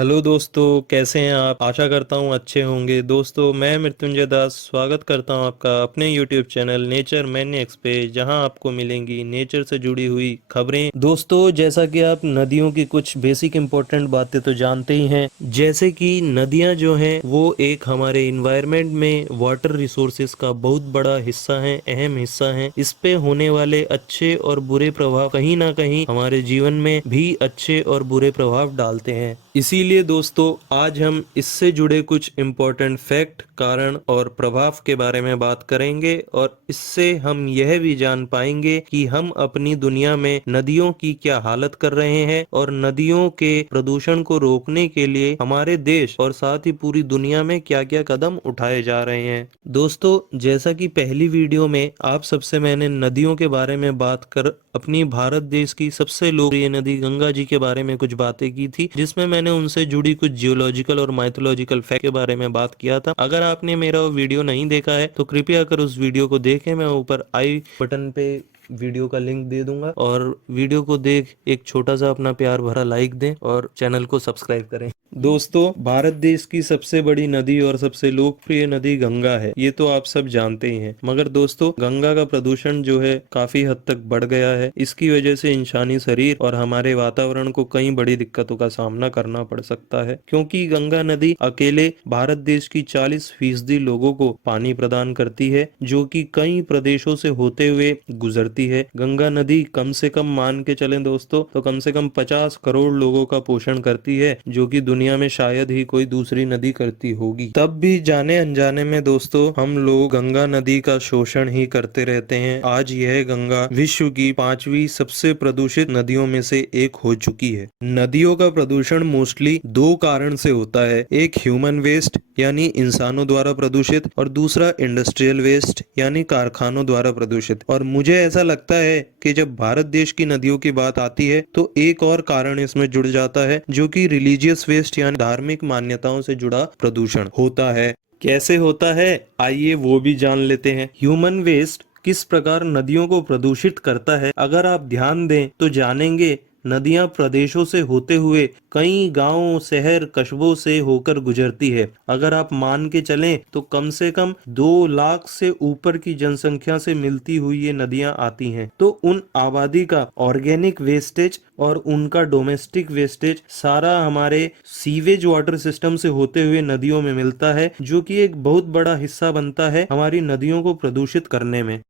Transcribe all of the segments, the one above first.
Hello दोस्तों, कैसे हैं आप? आशा करता हूँ अच्छे होंगे। दोस्तों, मैं मृत्युंजय दास स्वागत करता हूँ आपका अपने यूट्यूब चैनल नेचर मैनिएक्स पे, जहां आपको मिलेंगी नेचर से जुड़ी हुई खबरें। दोस्तों, जैसा कि आप नदियों की कुछ बेसिक इंपॉर्टेंट बातें तो जानते ही हैं, जैसे कि नदियां जो हैं वो एक हमारे इन्वायरमेंट में वाटर रिसोर्सेज का बहुत बड़ा हिस्सा है, अहम हिस्सा है। इस पे होने वाले अच्छे और बुरे प्रभाव कहीं ना कहीं हमारे जीवन में भी अच्छे और बुरे प्रभाव डालते हैं। इसीलिए दोस्तों, आज हम इससे जुड़े कुछ इम्पोर्टेंट फैक्ट, कारण और प्रभाव के बारे में बात करेंगे, और इससे हम यह भी जान पाएंगे कि हम अपनी दुनिया में नदियों की क्या हालत कर रहे हैं और नदियों के प्रदूषण को रोकने के लिए हमारे देश और साथ ही पूरी दुनिया में क्या क्या कदम उठाए जा रहे हैं। दोस्तों, जैसा कि पहली वीडियो में आप सबसे मैंने नदियों के बारे में बात कर अपनी भारत देश की सबसे लोकप्रिय नदी गंगा जी के बारे में कुछ बातें की थी, जिसमें मैंने उनसे जुड़ी कुछ जियोलॉजिकल और माइथोलॉजिकल फैक्ट के बारे में बात किया था। अगर आपने मेरा वो वीडियो नहीं देखा है तो कृपया कर उस वीडियो को देखें। मैं ऊपर आई बटन पे वीडियो का लिंक दे दूंगा, और वीडियो को देख एक छोटा सा अपना प्यार भरा लाइक दें और चैनल को सब्सक्राइब करें। दोस्तों, भारत देश की सबसे बड़ी नदी और सबसे लोकप्रिय नदी गंगा है, ये तो आप सब जानते ही हैं। मगर दोस्तों, गंगा का प्रदूषण जो है काफी हद तक बढ़ गया है। इसकी वजह से इंसानी शरीर और हमारे वातावरण को कई बड़ी दिक्कतों का सामना करना पड़ सकता है, क्योंकि गंगा नदी अकेले भारत देश की 40% लोगों को पानी प्रदान करती है, जो कि कई प्रदेशों से होते हुए गुजरती है। गंगा नदी कम से कम मान के चलें दोस्तों, तो कम से कम 50 करोड़ लोगों का पोषण करती है, जो कि दुनिया में शायद ही कोई दूसरी नदी करती होगी। तब भी जाने अनजाने में दोस्तों, हम लोग गंगा नदी का शोषण ही करते रहते हैं। आज यह गंगा विश्व की 5वीं सबसे प्रदूषित नदियों में से एक हो चुकी है। नदियों का प्रदूषण मोस्टली दो कारण से होता है। एक ह्यूमन वेस्ट यानी इंसानों द्वारा प्रदूषित, और दूसरा इंडस्ट्रियल वेस्ट यानी कारखानों द्वारा प्रदूषित। और मुझे ऐसा लगता है कि जब भारत देश की नदियों की बात आती है तो एक और कारण इसमें जुड़ जाता है, जो कि रिलीजियस वेस्ट यानी धार्मिक मान्यताओं से जुड़ा प्रदूषण होता है। कैसे होता है, आइए वो भी जान लेते हैं। ह्यूमन वेस्ट किस प्रकार नदियों को प्रदूषित करता है, अगर आप ध्यान दें तो जानेंगे। नदियां प्रदेशों से होते हुए कई गांवों, शहर, कस्बों से होकर गुजरती है। अगर आप मान के चलें तो कम से कम 2 लाख से ऊपर की जनसंख्या से मिलती हुई ये नदियां आती हैं। तो उन आबादी का ऑर्गेनिक वेस्टेज और उनका डोमेस्टिक वेस्टेज सारा हमारे सीवेज वाटर सिस्टम से होते हुए नदियों में मिलता है, जो कि एक बहुत बड़ा हिस्सा बनता है हमारी नदियों को प्रदूषित करने में।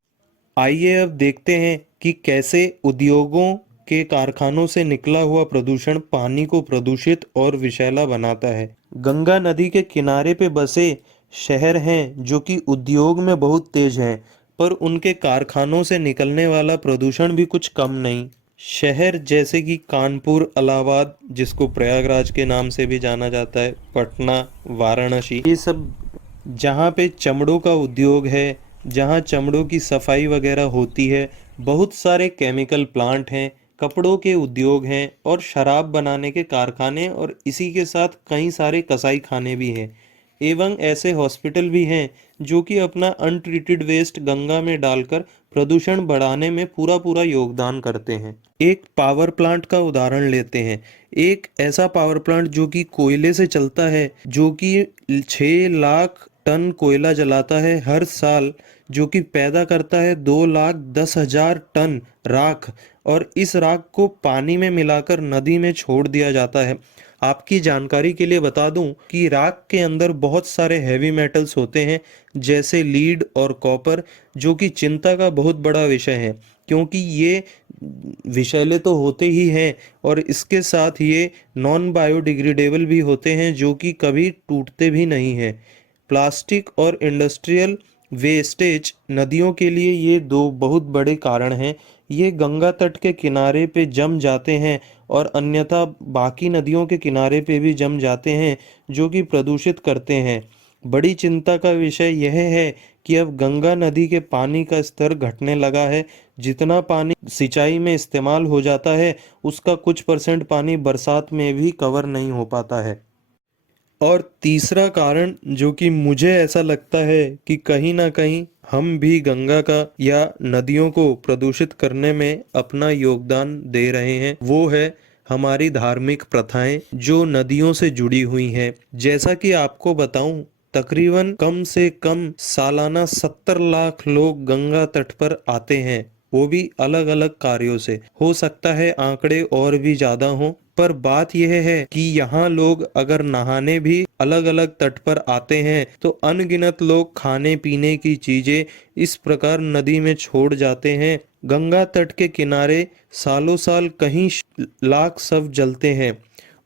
आइए अब देखते हैं कि कैसे उद्योगों के कारखानों से निकला हुआ प्रदूषण पानी को प्रदूषित और विषैला बनाता है। गंगा नदी के किनारे पे बसे शहर हैं जो कि उद्योग में बहुत तेज हैं, पर उनके कारखानों से निकलने वाला प्रदूषण भी कुछ कम नहीं। शहर जैसे कि कानपुर, इलाहाबाद, जिसको प्रयागराज के नाम से भी जाना जाता है, पटना, वाराणसी, ये सब जहाँ पे चमड़ों का उद्योग है, जहाँ चमड़ों की सफाई वगैरह होती है, बहुत सारे केमिकल प्लांट हैं, कपड़ों के उद्योग हैं और शराब बनाने के कारखाने, और इसी के साथ कई सारे कसाई खाने भी हैं। एवं ऐसे हॉस्पिटल भी हैं जो कि अपना अनट्रीटेड वेस्ट गंगा में डालकर प्रदूषण बढ़ाने में पूरा पूरा योगदान करते हैं। एक पावर प्लांट का उदाहरण लेते हैं। एक ऐसा पावर प्लांट जो कि कोयले से चलता है, जो कि 6 लाख टन कोयला जलाता है हर साल, जो कि पैदा करता है 2,10,000 टन राख, और इस राख को पानी में मिलाकर नदी में छोड़ दिया जाता है। आपकी जानकारी के लिए बता दूं कि राख के अंदर बहुत सारे हैवी मेटल्स होते हैं, जैसे लीड और कॉपर, जो कि चिंता का बहुत बड़ा विषय है, क्योंकि ये विषैले तो होते ही हैं और इसके साथ ये नॉन बायोडिग्रेडेबल भी होते हैं, जो कि कभी टूटते भी नहीं हैं। प्लास्टिक और इंडस्ट्रियल वेस्टेज नदियों के लिए ये दो बहुत बड़े कारण हैं। ये गंगा तट के किनारे पे जम जाते हैं और अन्यथा बाकी नदियों के किनारे पे भी जम जाते हैं, जो कि प्रदूषित करते हैं। बड़ी चिंता का विषय यह है कि अब गंगा नदी के पानी का स्तर घटने लगा है। जितना पानी सिंचाई में इस्तेमाल हो जाता है, उसका कुछ परसेंट पानी बरसात में भी कवर नहीं हो पाता है। और तीसरा कारण जो कि मुझे ऐसा लगता है कि कहीं ना कहीं हम भी गंगा का या नदियों को प्रदूषित करने में अपना योगदान दे रहे हैं, वो है हमारी धार्मिक प्रथाएं जो नदियों से जुड़ी हुई हैं। जैसा कि आपको बताऊं, तकरीबन कम से कम सालाना 70 लाख लोग गंगा तट पर आते हैं, वो भी अलग अलग कार्यों से। हो सकता है आंकड़े और भी ज्यादा हों, पर बात यह है कि यहाँ लोग अगर नहाने भी अलग अलग तट पर आते हैं तो अनगिनत लोग खाने पीने की चीजें इस प्रकार नदी में छोड़ जाते हैं। गंगा तट के किनारे सालों साल कहीं लाख शव जलते हैं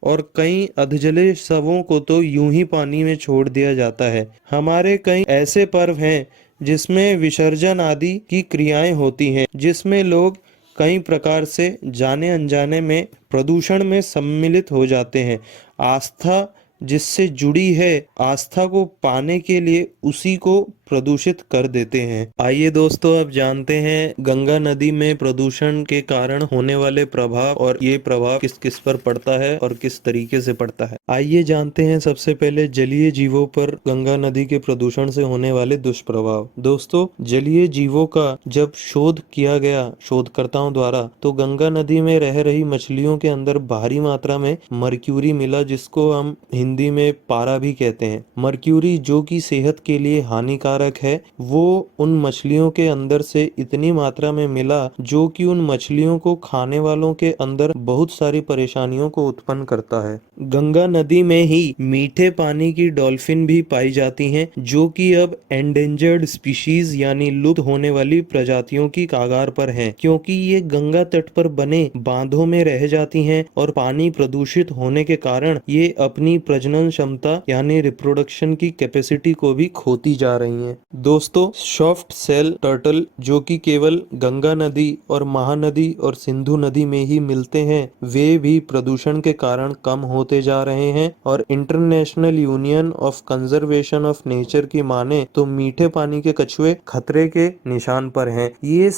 और कई अधजले शवों को तो यूं ही पानी में छोड़ दिया जाता है। हमारे कई ऐसे पर्व हैं जिसमें विसर्जन आदि की क्रियाएं होती हैं, जिसमें लोग कई प्रकार से जाने अनजाने में प्रदूषण में सम्मिलित हो जाते हैं। आस्था जिससे जुड़ी है, आस्था को पाने के लिए उसी को प्रदूषित कर देते हैं। आइए दोस्तों, अब जानते हैं गंगा नदी में प्रदूषण के कारण होने वाले प्रभाव और ये प्रभाव किस किस पर पड़ता है और किस तरीके से पड़ता है। आइए जानते हैं सबसे पहले जलीय जीवों पर गंगा नदी के प्रदूषण से होने वाले दुष्प्रभाव। दोस्तों, जलीय जीवों का जब शोध किया गया शोधकर्ताओं द्वारा, तो गंगा नदी में रह रही मछलियों के अंदर भारी मात्रा में मर्क्यूरी मिला, जिसको हम हिंदी में पारा भी कहते हैं। मर्क्यूरी जो कि सेहत के लिए हानिकारक है, वो उन मछलियों के अंदर से इतनी मात्रा में मिला जो कि उन मछलियों को खाने वालों के अंदर बहुत सारी परेशानियों को उत्पन्न करता है। गंगा नदी में ही मीठे पानी की डॉल्फिन भी पाई जाती हैं, जो कि अब एंडेंजर्ड स्पीशीज यानी लुप्त होने वाली प्रजातियों की कगार पर हैं, क्योंकि ये गंगा तट पर बने बांधों में रह जाती हैं और पानी प्रदूषित होने के कारण ये अपनी प्रजनन क्षमता यानी रिप्रोडक्शन की कैपेसिटी को भी खोती जा रही हैं। दोस्तों, सॉफ्ट सेल टर्टल जो कि केवल गंगा नदी और महानदी और सिंधु नदी में ही मिलते हैं, वे भी प्रदूषण के कारण कम होते जा रहे हैं और international union of conservation of nature की माने तो मीठे पानी के कछुए खतरे के निशान पर हैं। ये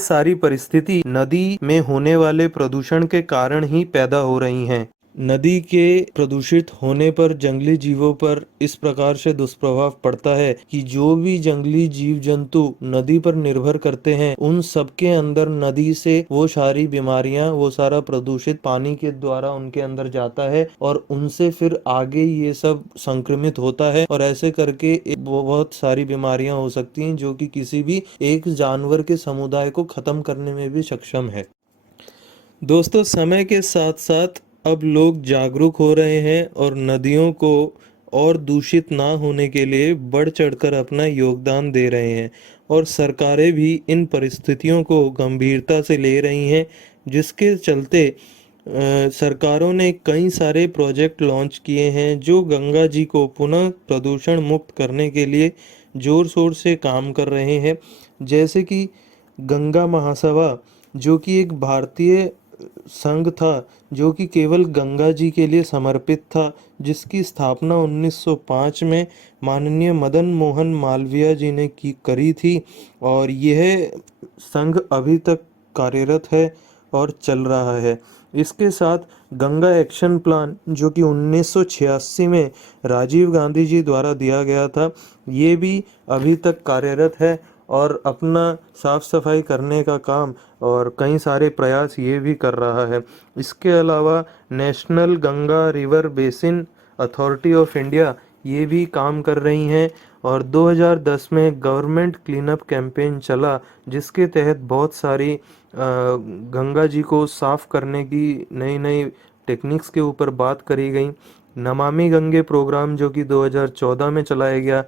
सारी परिस्थिति नदी में होने वाले प्रदूषण के कारण ही पैदा हो रही हैं। नदी के प्रदूषित होने पर जंगली जीवों पर इस प्रकार से दुष्प्रभाव पड़ता है कि जो भी जंगली जीव जंतु नदी पर निर्भर करते हैं, उन सबके अंदर नदी से वो सारी बीमारियां, वो सारा प्रदूषित पानी के द्वारा उनके अंदर जाता है और उनसे फिर आगे ये सब संक्रमित होता है और ऐसे करके बहुत सारी बीमारियां हो सकती हैं जो कि किसी भी एक जानवर के समुदाय को खत्म करने में भी सक्षम है। दोस्तों, समय के साथ साथ अब लोग जागरूक हो रहे हैं और नदियों को और दूषित ना होने के लिए बढ़ चढ़कर अपना योगदान दे रहे हैं और सरकारें भी इन परिस्थितियों को गंभीरता से ले रही हैं, जिसके चलते सरकारों ने कई सारे प्रोजेक्ट लॉन्च किए हैं जो गंगा जी को पुनः प्रदूषण मुक्त करने के लिए जोर शोर से काम कर रहे हैं। जैसे कि गंगा महासभा, जो कि एक भारतीय संघ था जो कि केवल गंगा जी के लिए समर्पित था, जिसकी स्थापना 1905 में माननीय मदन मोहन मालवीय जी ने करी थी और यह संघ अभी तक कार्यरत है और चल रहा है। इसके साथ गंगा एक्शन प्लान जो कि 1986 में राजीव गांधी जी द्वारा दिया गया था, ये भी अभी तक कार्यरत है और अपना साफ सफाई करने का काम और कई सारे प्रयास ये भी कर रहा है। इसके अलावा national Ganga river basin authority of India ये भी काम कर रही हैं और 2010 में गवर्नमेंट क्लीन अप कैंपेन चला, जिसके तहत बहुत सारी गंगा जी को साफ करने की नई नई टेक्निक्स के ऊपर बात करी गई। नमामि गंगे प्रोग्राम जो कि 2014 में चलाया गया।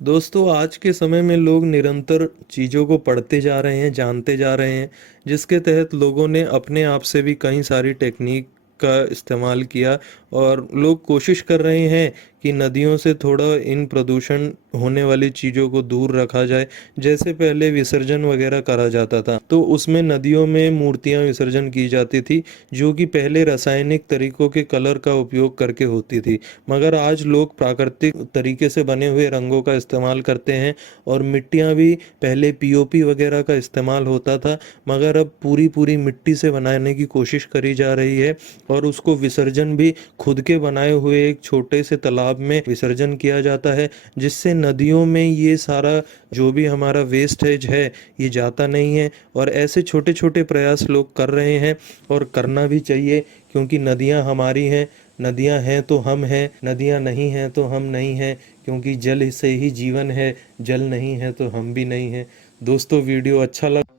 दोस्तों, आज के समय में लोग निरंतर चीज़ों को पढ़ते जा रहे हैं, जानते जा रहे हैं, जिसके तहत लोगों ने अपने आप से भी कई सारी टेक्निक का इस्तेमाल किया और लोग कोशिश कर रहे हैं कि नदियों से थोड़ा इन प्रदूषण होने वाली चीज़ों को दूर रखा जाए। जैसे पहले विसर्जन वगैरह करा जाता था तो उसमें नदियों में मूर्तियां विसर्जन की जाती थी जो कि पहले रासायनिक तरीकों के कलर का उपयोग करके होती थी, मगर आज लोग प्राकृतिक तरीके से बने हुए रंगों का इस्तेमाल करते हैं और मिट्टियां भी पहले पीओपी वगैरह का इस्तेमाल होता था, मगर अब पूरी पूरी मिट्टी से बनाने की कोशिश करी जा रही है और उसको विसर्जन भी खुद के बनाए हुए एक छोटे से तालाब तालाब में विसर्जन किया जाता है, जिससे नदियों में ये सारा जो भी हमारा वेस्टेज है ये जाता नहीं है। और ऐसे छोटे छोटे प्रयास लोग कर रहे हैं और करना भी चाहिए, क्योंकि नदियाँ हमारी हैं, नदियाँ हैं तो हम हैं, नदियाँ नहीं हैं तो हम नहीं हैं, क्योंकि जल से ही जीवन है, जल नहीं है तो हम भी नहीं हैं। दोस्तों वीडियो अच्छा लगा